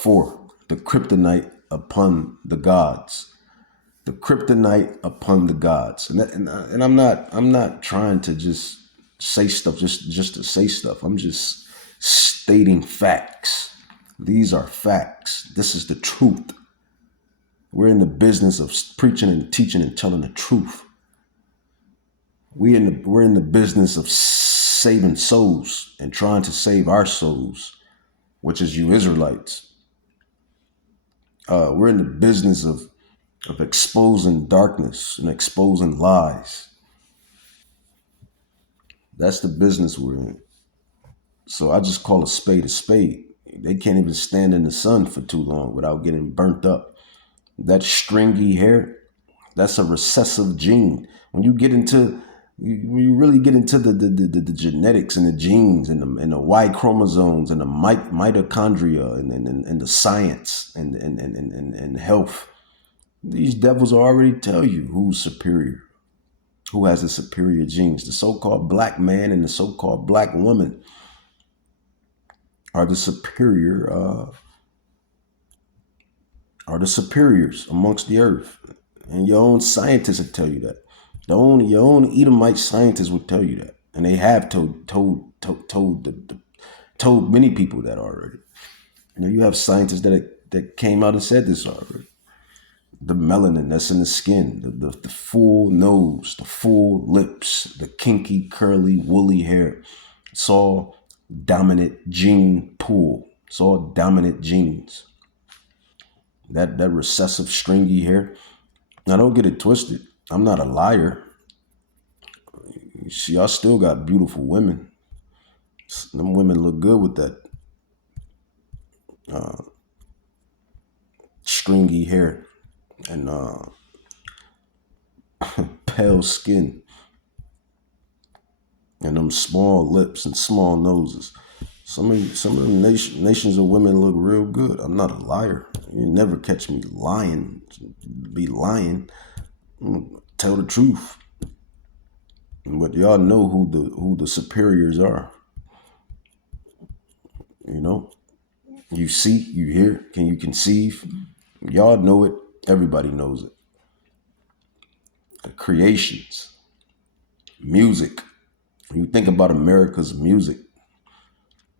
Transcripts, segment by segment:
4, the kryptonite upon the gods. The kryptonite upon the gods. And I'm not trying to just say stuff just to say stuff. I'm just stating facts. These are facts. This is the truth. We're in the business of preaching and teaching and telling the truth. We're in the business of saving souls and trying to save our souls, which is you Israelites. We're in the business of exposing darkness and exposing lies. That's the business we're in. So I just call a spade a spade. They can't even stand in the sun for too long without getting burnt up. That stringy hair, that's a recessive gene. When you get into, you really get into the genetics and the genes and the Y chromosomes and the mitochondria and the science and health. These devils already tell you who's superior, who has the superior genes. The so-called black man and the so-called black woman are the superiors amongst the earth. And your own scientists will tell you that. Your own Edomite scientists will tell you that. And they have told many people that already. You know, you have scientists that came out and said this already. The melanin that's in the skin, the full nose, the full lips, the kinky, curly, woolly hair. It's all dominant gene pool. It's all dominant genes. That recessive stringy hair. Now don't get it twisted. I'm not a liar. You see, I still got beautiful women. Them women look good with that stringy hair and pale skin and them small lips and small noses. Some of them nations of women look real good. I'm not a liar. You never catch me lying. Be lying. Tell the truth. But y'all know who the superiors are. You know, you see, you hear, can you conceive? Y'all know it. Everybody knows it. The creations, music. When you think about America's music,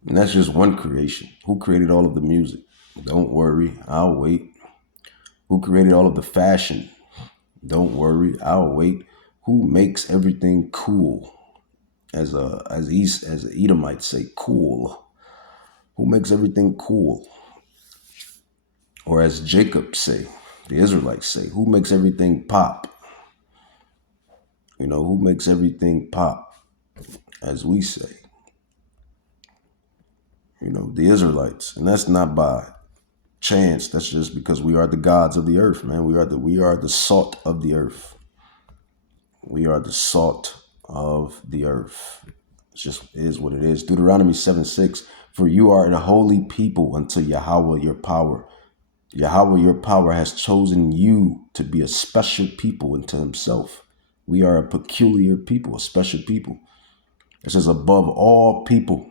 and that's just one creation. Who created all of the music? Don't worry, I'll wait. Who created all of the fashion? Don't worry, I'll wait. Who makes everything cool? As Edomites say, cool. Who makes everything cool? Or as Jacob say, the Israelites say, who makes everything pop? You know, who makes everything pop? As we say. You know, the Israelites. And that's not by chance. That's just because we are the gods of the earth, man. We are the salt of the earth. We are the salt of the earth. It just is what it is. Deuteronomy 7:6. For you are a holy people unto Yahweh your power. Yahweh your power has chosen you to be a special people unto himself. We are a peculiar people, a special people. It says above all people.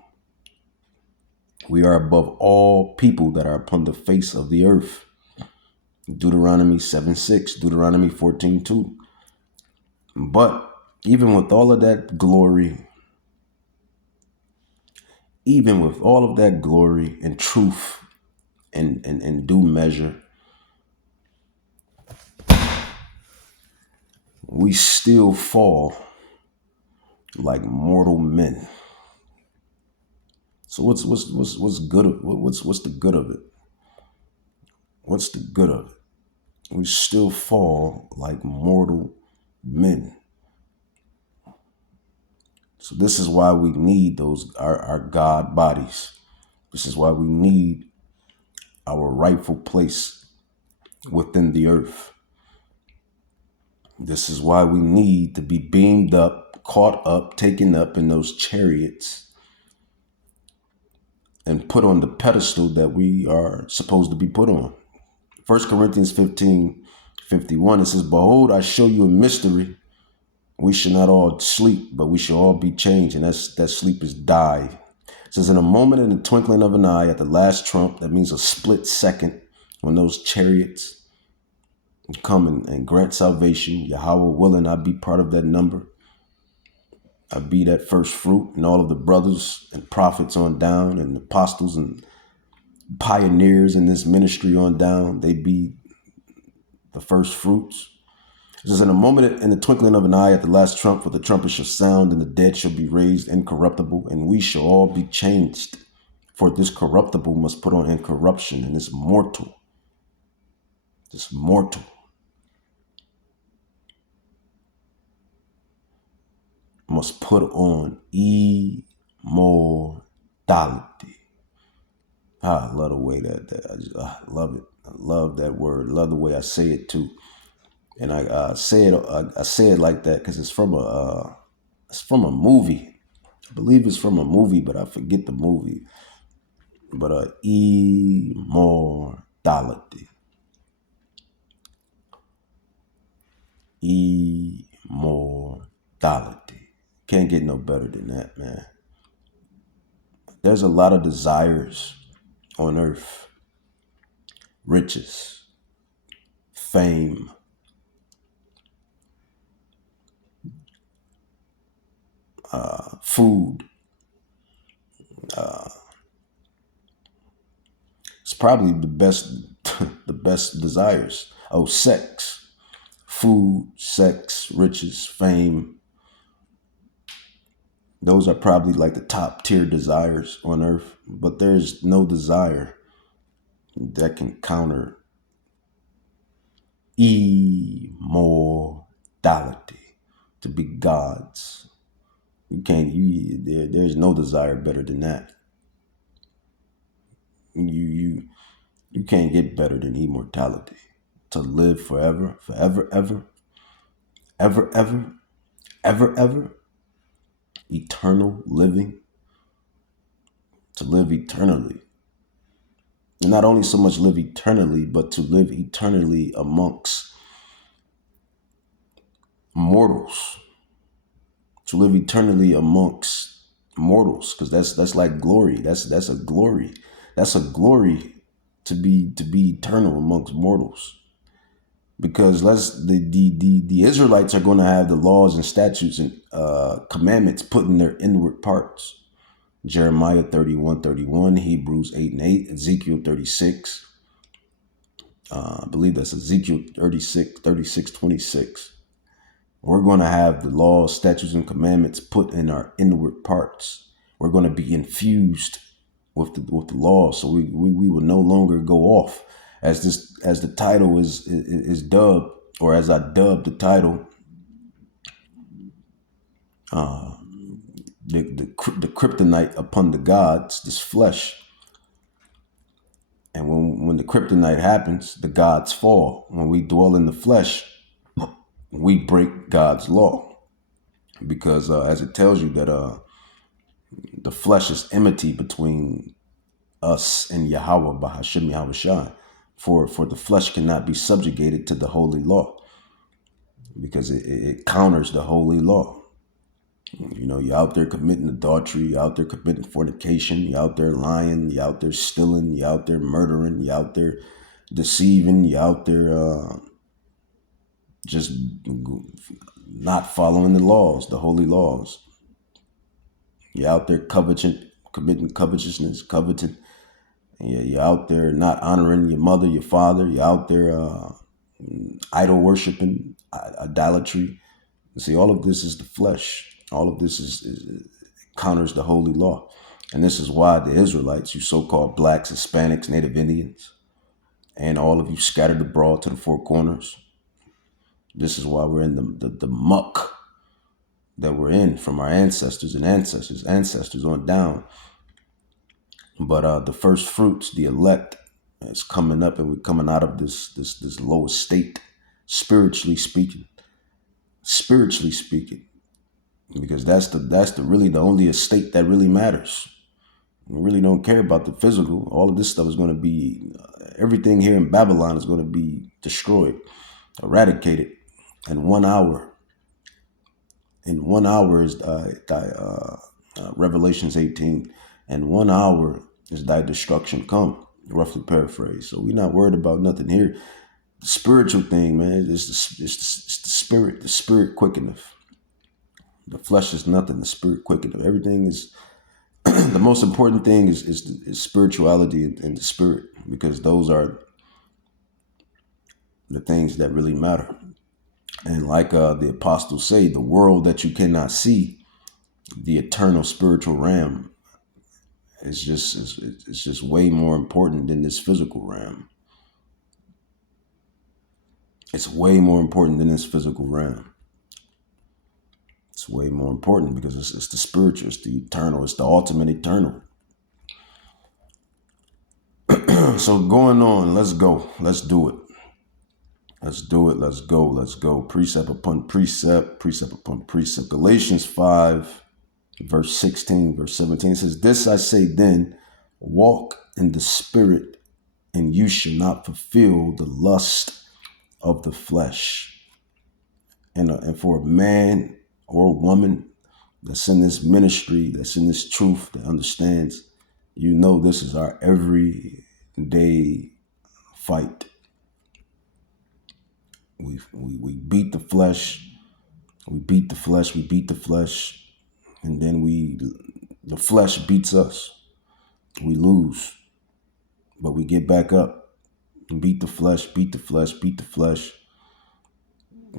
We are above all people that are upon the face of the earth. Deuteronomy 7:6, Deuteronomy 14:2. But even with all of that glory, and truth and due measure, we still fall like mortal men. So what's good? What's the good of it? What's the good of it? We still fall like mortal men. So this is why we need our God bodies. This is why we need our rightful place within the earth. This is why we need to be beamed up, caught up, taken up in those chariots and put on the pedestal that we are supposed to be put on. 1 Corinthians 15:51, it says, behold, I show you a mystery. We should not all sleep, but we should all be changed. And that sleep is die. It says, in a moment, in the twinkling of an eye, at the last trump, that means a split second, when those chariots come and grant salvation, Yahweh willing, I be part of that number. I be that first fruit, and all of the brothers and prophets on down, and apostles and pioneers in this ministry on down, they be the first fruits. It says, in a moment, in the twinkling of an eye, at the last trump, for the trumpet shall sound, and the dead shall be raised incorruptible, and we shall all be changed. For this corruptible must put on incorruption, and this mortal must put on immortality. I love the way I love it. I love that word. I love the way I say it too. And I say it like that because it's from a movie. I believe it's from a movie, but I forget the movie. But immortality. Immortality. Can't get no better than that, man. There's a lot of desires on earth. Riches, fame, food. It's probably the best the best desires. Oh, sex, food, sex, riches, fame. Those are probably like the top tier desires on earth, but there's no desire that can counter immortality, to be God's. There's no desire better than that. You can't get better than immortality. To live forever, ever, eternal living, to live eternally. And not only so much live eternally, but to live eternally amongst mortals. To live eternally amongst mortals, because that's like glory. That's a glory. That's a glory to be eternal amongst mortals. Because the Israelites are going to have the laws and statutes and commandments put in their inward parts. Jeremiah 31:31, Hebrews 8:8, Ezekiel 36. I believe that's Ezekiel 36:26. We're going to have the laws, statutes, and commandments put in our inward parts. We're going to be infused with the law, so we will no longer go off as the title is dubbed, or as I dubbed the title, the kryptonite upon the gods, this flesh. And when the kryptonite happens, the gods fall. When we dwell in the flesh, we break God's law, because as it tells you that the flesh is enmity between us and Yahweh, Bahashim Yahushua. For the flesh cannot be subjugated to the holy law, because it counters the holy law. You know, you're out there committing adultery, you're out there committing fornication, you're out there lying, you're out there stealing, you're out there murdering, you're out there deceiving, you're out there just not following the laws, the holy laws. You're out there committing covetousness, coveting. You're out there not honoring your mother, your father. You're out there idol worshiping, idolatry. See, all of this is the flesh. All of this is counters the holy law. And this is why the Israelites, you so-called blacks, Hispanics, Native Indians, and all of you scattered abroad to the four corners, this is why we're in the muck that we're in from our ancestors on down. But the first fruits, the elect, is coming up, and we're coming out of this lower state, spiritually speaking, because that's really the only estate that really matters. We really don't care about the physical. All of this stuff is going to be, everything here in Babylon is going to be destroyed, eradicated in 1 hour. In 1 hour is Revelations 18. and 1 hour is thy destruction come. Roughly paraphrase. So we're not worried about nothing here. The spiritual thing, man, it's the spirit. The spirit quickeneth. The flesh is nothing. The spirit quickeneth. Everything is the most important thing is spirituality and the spirit, because those are the things that really matter. And like the apostles say, the world that you cannot see, the eternal spiritual realm, it's just way more important than this physical realm. It's way more important than this physical realm. It's way more important because it's the spiritual, it's the eternal, it's the ultimate eternal. So going on, let's go. Let's do it. Let's do it. Let's go. Let's go. Precept upon precept, precept upon precept. Galatians 5, verse 16, verse 17 says, "This I say then, walk in the spirit, and you shall not fulfill the lust of the flesh." And for a man or a woman that's in this ministry, that's in this truth, that understands, you know, this is our everyday fight. We beat the flesh. We beat the flesh. We beat the flesh. And then the flesh beats us. We lose. But we get back up and beat the flesh, beat the flesh, beat the flesh,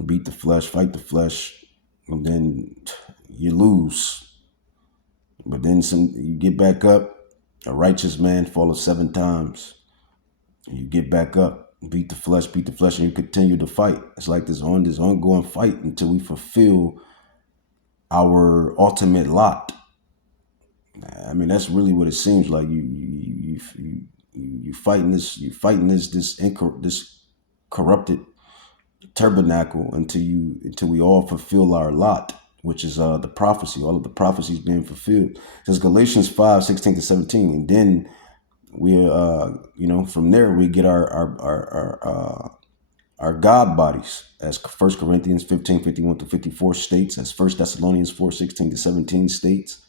beat the flesh, fight the flesh. And then you lose. But then you get back up. A righteous man falleth 7 times. And you get back up. Beat the flesh, and you continue to fight. It's like this ongoing fight until we fulfill our ultimate lot. I mean, that's really what it seems like. You fighting this corrupted tabernacle until we all fulfill our lot, which is the prophecy. All of the prophecies being fulfilled. It says Galatians 5, 16 to 17, and then we from there we get our God bodies, as 1 Corinthians 15, 51 to 54 states, as 1 Thessalonians 4, 16 to 17 states,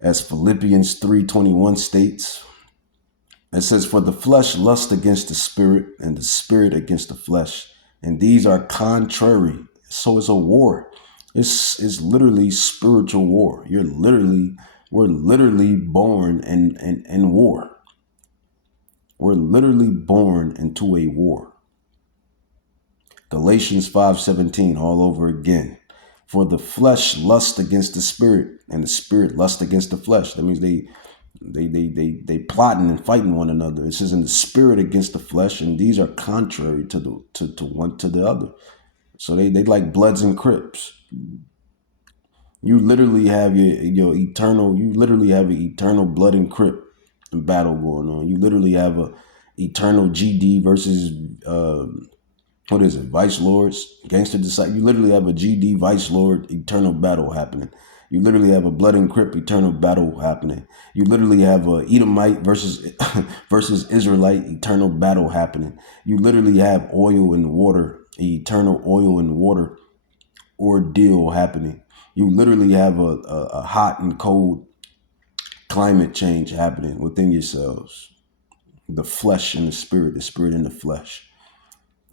as Philippians 3, 21 states. It says, "For the flesh lusts against the spirit, and the spirit against the flesh, and these are contrary." So it's a war. It's literally spiritual war. We're literally born in war. We're literally born into a war. Galatians 5:17 all over again. "For the flesh lusts against the spirit, and the spirit lusts against the flesh." That means they plotting and fighting one another. It says, "In the spirit against the flesh," and these are contrary to one to the other. So they like Bloods and Crips. You literally have your eternal. You literally have an eternal Blood and Crip battle going on. You literally have a eternal GD versus Vice Lords, Gangster Disciple. You literally have a GD Vice Lord eternal battle happening. You literally have a Blood and Crip eternal battle happening. You literally have a Edomite versus Israelite eternal battle happening. You literally have oil and water, eternal oil and water ordeal happening. You literally have a hot and cold climate change happening within yourselves. The flesh and the spirit and the flesh.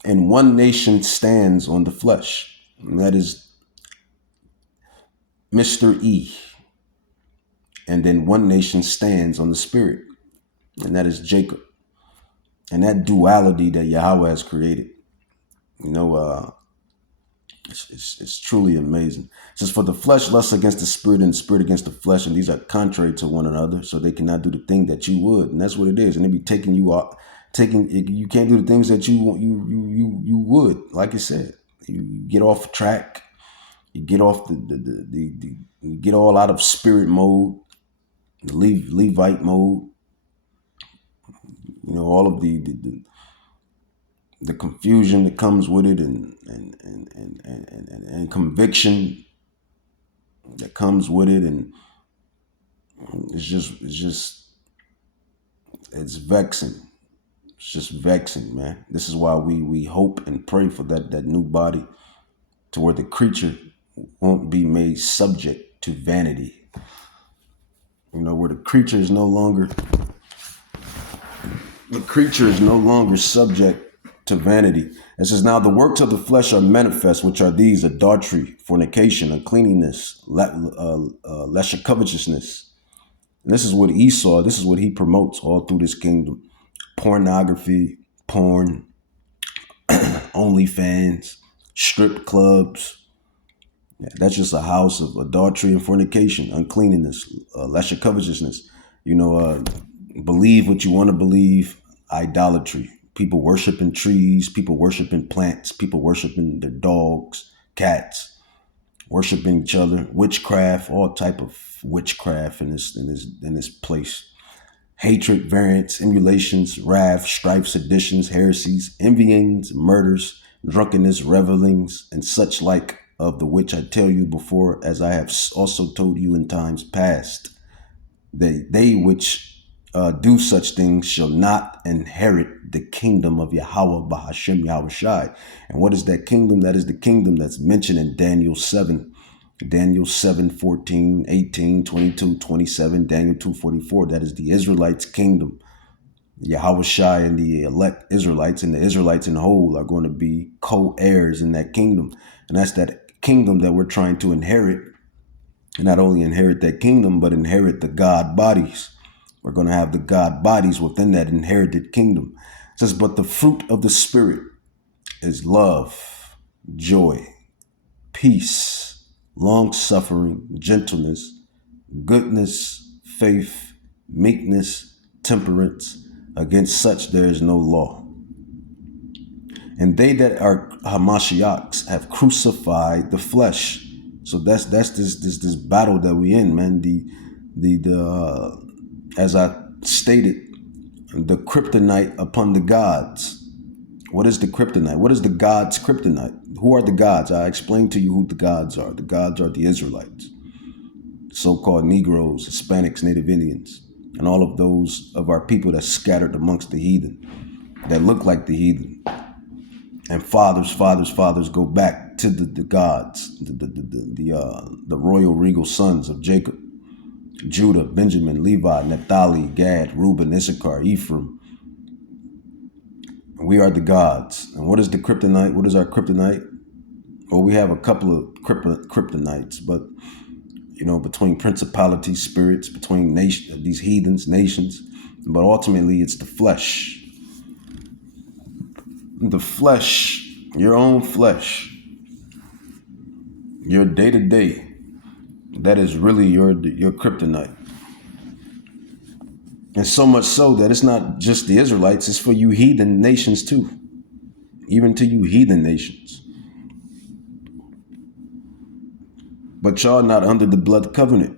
And one nation stands on the flesh, and that is Mr. E. And then one nation stands on the spirit, and that is Jacob. And that duality that Yahweh has created, it's truly amazing. It says, "For the flesh lusts against the spirit, and the spirit against the flesh, and these are contrary to one another, so they cannot do the thing that you would." And that's what it is. And they be taking you out, you can't do the things that you would. Like I said, you get off track, you get off you get all out of spirit mode, the Levite mode. All of the confusion that comes with it, and conviction that comes with it, and it's vexing. It's just vexing, man. This is why we hope and pray for that new body, to where the creature won't be made subject to vanity. where the creature is no longer subject to vanity. It says, now the works of the flesh are manifest, which are these: adultery, fornication, uncleanness, lesser covetousness. And this is what he promotes all through this kingdom: pornography, porn, OnlyFans, strip clubs. Yeah, that's just a house of adultery and fornication, uncleanness, lesser covetousness. Believe what you want to believe. Idolatry. People worshiping trees. People worshiping plants. People worshiping their dogs, cats, worshiping each other. Witchcraft. All type of witchcraft in this place. Hatred, variance, emulations, wrath, strife, seditions, heresies, envyings, murders, drunkenness, revelings, and such like, of the which I tell you before, as I have also told you in times past. They which do such things shall not inherit the kingdom of Yahweh Bahashem Yahushai. And what is that kingdom? That is the kingdom that's mentioned in Daniel 7. Daniel 7, 14, 18, 22, 27, Daniel 2:44. That is the Israelites' kingdom. Yahushai and the elect Israelites and the Israelites in whole are going to be co-heirs in that kingdom. And that's that kingdom that we're trying to inherit. And not only inherit that kingdom, but inherit the God bodies. We're going to have the God bodies within that inherited kingdom. It says, but the fruit of the Spirit is love, joy, peace, long-suffering, gentleness, goodness, faith, meekness, temperance. Against such there is no law. And they that are Hamashiachs have crucified the flesh. So that's this battle that we in, man. The as I stated, the kryptonite upon the gods. What is the kryptonite? What is the gods' kryptonite? Who are the gods? I explained to you who the gods are. The gods are the Israelites, so-called Negroes, Hispanics, Native Indians, and all of those of our people that's scattered amongst the heathen, that look like the heathen. And fathers go back to the gods, the royal regal sons of Jacob: Judah, Benjamin, Levi, Naphtali, Gad, Reuben, Issachar, Ephraim. We are the gods. And what is the kryptonite? What is our kryptonite? Well, we have a couple of kryptonites, but between principalities, spirits, between these heathens, nations, but ultimately it's the flesh. The flesh, your own flesh, your day-to-day, that is really your kryptonite. And so much so that it's not just the Israelites, it's for you heathen nations too. Even to you heathen nations. But y'all not under the blood covenant.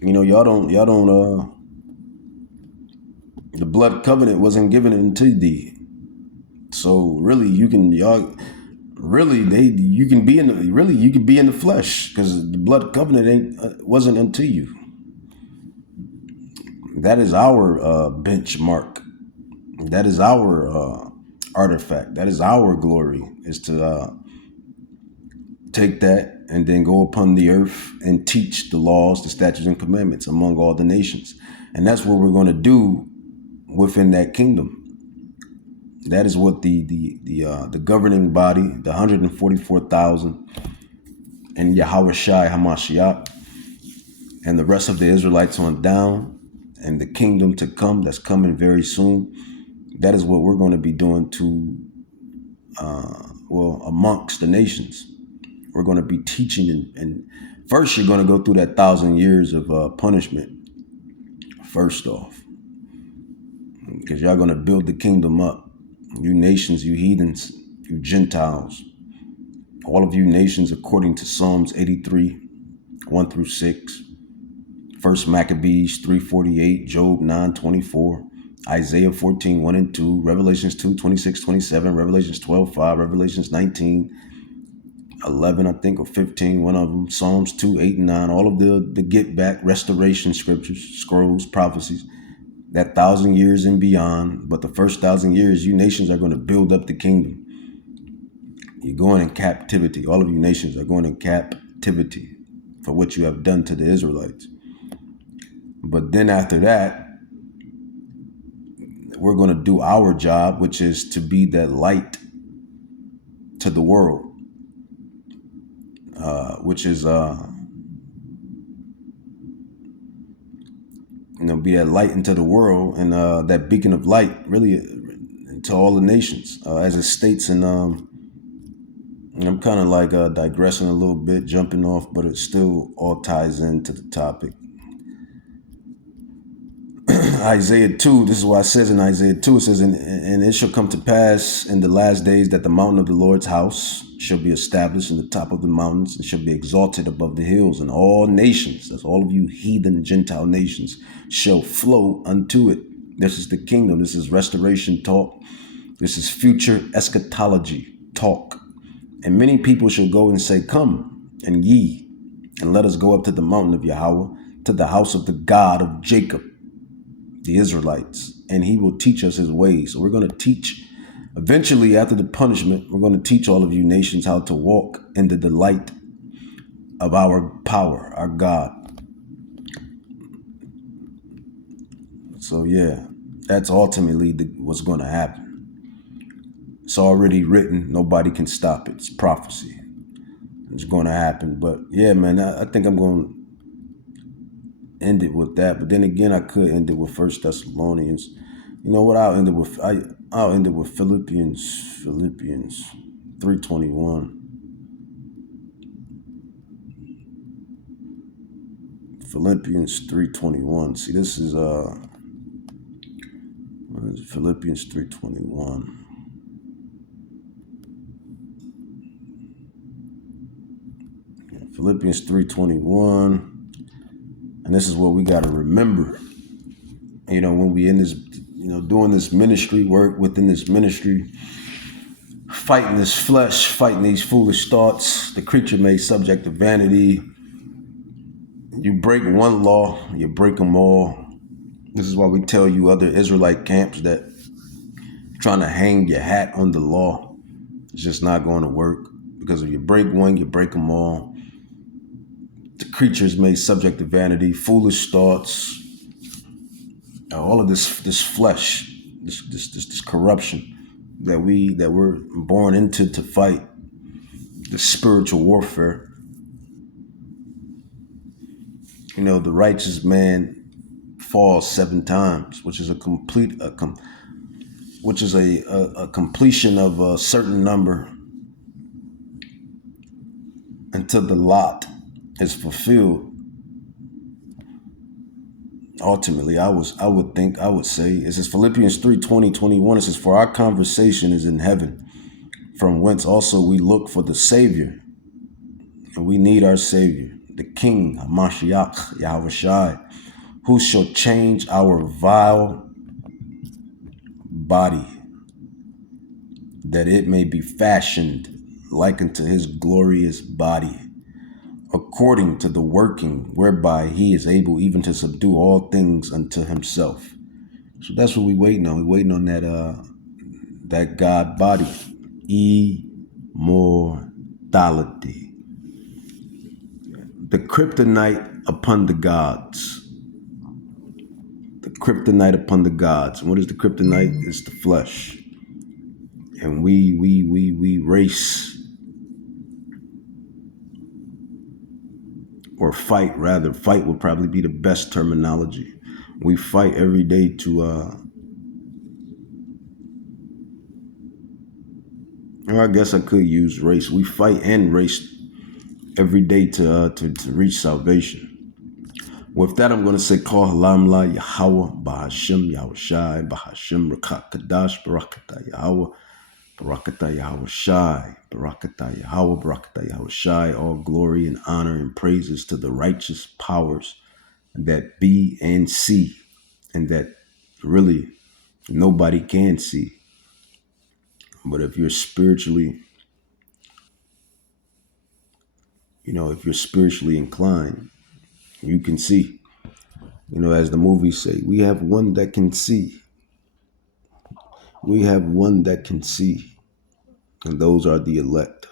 Y'all don't the blood covenant wasn't given unto thee. So really you can be in the flesh, because the blood covenant wasn't unto you. That is our benchmark. That is our artifact. That is our glory, is to take that and then go upon the earth and teach the laws, the statutes, and commandments among all the nations. And that's what we're going to do within that kingdom. That is what the governing body, the 144,000, and Yahushai Hamashiach, and the rest of the Israelites on down, and the kingdom to come that's coming very soon. That is what we're going to be doing to, amongst the nations. We're going to be teaching, and first you're going to go through that 1,000 years of punishment. First off, because y'all going to build the kingdom up. You nations, you heathens, you Gentiles, all of you nations, according to Psalms 83, 1 through 6, 1 Maccabees 3:48, Job 9:24, Isaiah 14, 1 and 2, Revelations 2, 26, 27, Revelations 12, 5, Revelations 19, 11, I think, or 15, one of them, Psalms 2, 8, and 9, all of the get back, restoration scriptures, scrolls, prophecies, that 1,000 years and beyond. But the first 1,000 years, you nations are going to build up the kingdom. You're going in captivity. All of you nations are going in captivity for what you have done to the Israelites. But then after that, we're going to do our job, which is to be that light to the world, which is, be that light into the world and that beacon of light, really, to all the nations, as it states in. And I'm kind of like digressing a little bit, jumping off, but it still all ties into the topic. Isaiah 2, this is what it says in Isaiah 2. It says, and it shall come to pass in the last days that the mountain of the Lord's house shall be established in the top of the mountains and shall be exalted above the hills, and all nations, that's all of you heathen Gentile nations, shall flow unto it. This is the kingdom. This is restoration talk. This is future eschatology talk. And many people shall go and say, come and ye, and let us go up to the mountain of Yahweh, to the house of the God of Jacob, the Israelites, and he will teach us his ways. So we're going to teach, eventually after the punishment, we're going to teach all of you nations how to walk in the delight of our power, our God. So yeah, that's ultimately what's going to happen. It's already written. Nobody can stop it. It's prophecy. It's going to happen. But yeah, man, I think I'm going to end it with that. But then again, I could end it with 1 Thessalonians. You know what? I'll end it with Philippians 3:21. Philippians 3:21. See, this is Philippians 3:21. Philippians 3:21. And this is what we got to remember. When we in this, doing this ministry work within this ministry, fighting this flesh, fighting these foolish thoughts, the creature made subject to vanity. You break one law, you break them all. This is why we tell you other Israelite camps that trying to hang your hat on the law, it's just not going to work. Because if you break one, you break them all. The creatures made subject to vanity, foolish thoughts, all of this flesh, this corruption that we're born into to fight, the spiritual warfare. The righteous man falls 7 times, which is a completion of a certain number until the lot is fulfilled. Ultimately, I would say, it says Philippians 3:20-21, it says, for our conversation is in heaven, from whence also we look for the Savior. And we need our Savior, the King, Hamashiach, Yahushai, who shall change our vile body, that it may be fashioned like unto his glorious body, according to the working whereby he is able even to subdue all things unto himself. So that's what we waiting on. We waiting on that God body, immortality, the kryptonite upon the gods. The kryptonite upon the gods. What is the kryptonite? It's the flesh, and we race. Or fight, rather. Fight would probably be the best terminology. We fight every day to, I guess I could use race. We fight and race every day to reach salvation. With that, I'm going to say, Kol Halamla Yahweh, Bahashim Yahushai, Bahashim Rakat Kadash, Barakata Yahweh, Barakata Yahushai, Barakata Yahweh, Barakata Yahushai. All glory and honor and praises to the righteous powers that be and see, and that really nobody can see. But if you're spiritually, inclined, you can see. As the movies say, we have one that can see. We have one that can see, and those are the elect.